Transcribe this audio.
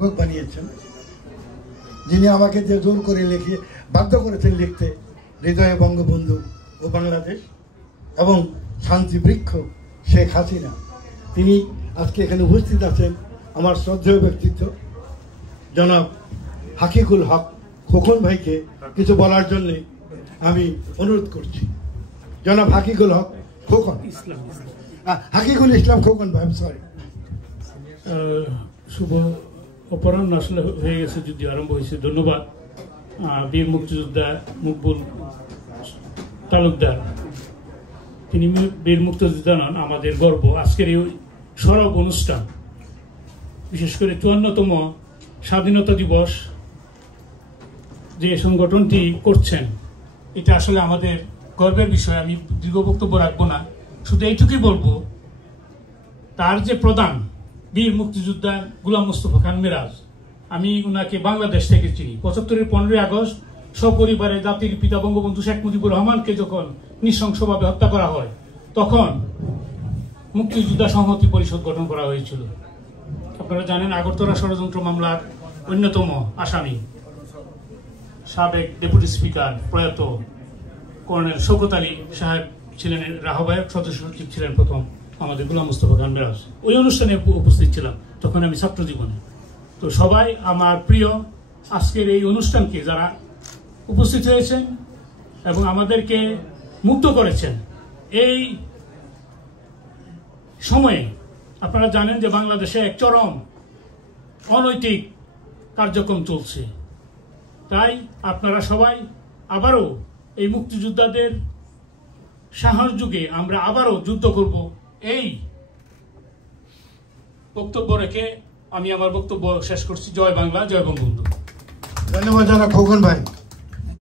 বানিয়েছেন, যিনি আমাকে যে জোর করে লিখিয়ে বাধ্য করেছেন লিখতে হৃদয়ে বঙ্গবন্ধু ও বাংলাদেশ এবং শান্তি বৃক্ষ শেখ হাসিনা। তিনি আজকে এখানে উপস্থিত আছেন। আমার শ্রদ্ধেয় ব্যক্তিত্ব জনাব হাকিকুল হক খোকন ভাইকে কিছু বলার জন্য আমি অনুরোধ করছি। জনাব হাকিকুল হক খোকন, হাকিকুল ইসলাম খোকন ভাই, সরি। শুভ অপরাহ্ন আসলে হয়ে গেছে, যুদ্ধ আরম্ভ হয়েছে। ধন্যবাদ বীর মুক্তিযোদ্ধা মকবুল তালুকদার। তিনি বীর মুক্তিযোদ্ধা নন, আমাদের গর্ব। আজকের এই সরব অনুষ্ঠান, বিশেষ করে 54তম স্বাধীনতা দিবস যে সংগঠনটি করছেন, এটা আসলে আমাদের গর্বের বিষয়। আমি দীর্ঘ বক্তব্য রাখবো না, শুধু এইটুকুই বলবো, তার যে প্রধান বীর মুক্তিযোদ্ধা গোলাম মোস্তফা খান মিরাজ, আমি ওনাকে বাংলাদেশ থেকে চিনি। 75-এর 15ই আগস্ট সপরিবারে জাতির পিতা বঙ্গবন্ধু শেখ মুজিবুর রহমানকে যখন নৃশংসভাবে হত্যা করা হয়, তখন মুক্তিযোদ্ধা সংহতি পরিষদ গঠন করা হয়েছিল। আপনারা জানেন, আগরতলা ষড়যন্ত্র মামলার অন্যতম আসামি সাবেক ডেপুটি স্পিকার প্রয়াত কর্নেল শওকত আলী সাহেব ছিলেন আহ্বায়ক, সদস্য সচিব ছিলেন প্রথম আমাদের গোলাম মোস্তফা খান মিরাজ। ওই অনুষ্ঠানে উপস্থিত ছিলাম তখন আমি ছাত্র জীবনে। তো সবাই আমার প্রিয়, আজকের এই অনুষ্ঠানকে যারা উপস্থিত হয়েছেন এবং আমাদেরকে মুগ্ধ করেছেন, এই সময়ে আপনারা জানেন যে বাংলাদেশে এক চরম অনৈতিক কার্যক্রম চলছে। তাই আপনারা সবাই আবারও এই মুক্তিযোদ্ধাদের সাহস যুগে আমরা আবারও যুদ্ধ করব, এই বক্তব্য রেখে আমি আমার বক্তব্য শেষ করছি। জয় বাংলা, জয় বঙ্গবন্ধু। ধন্যবাদ জানাব খোকন ভাই।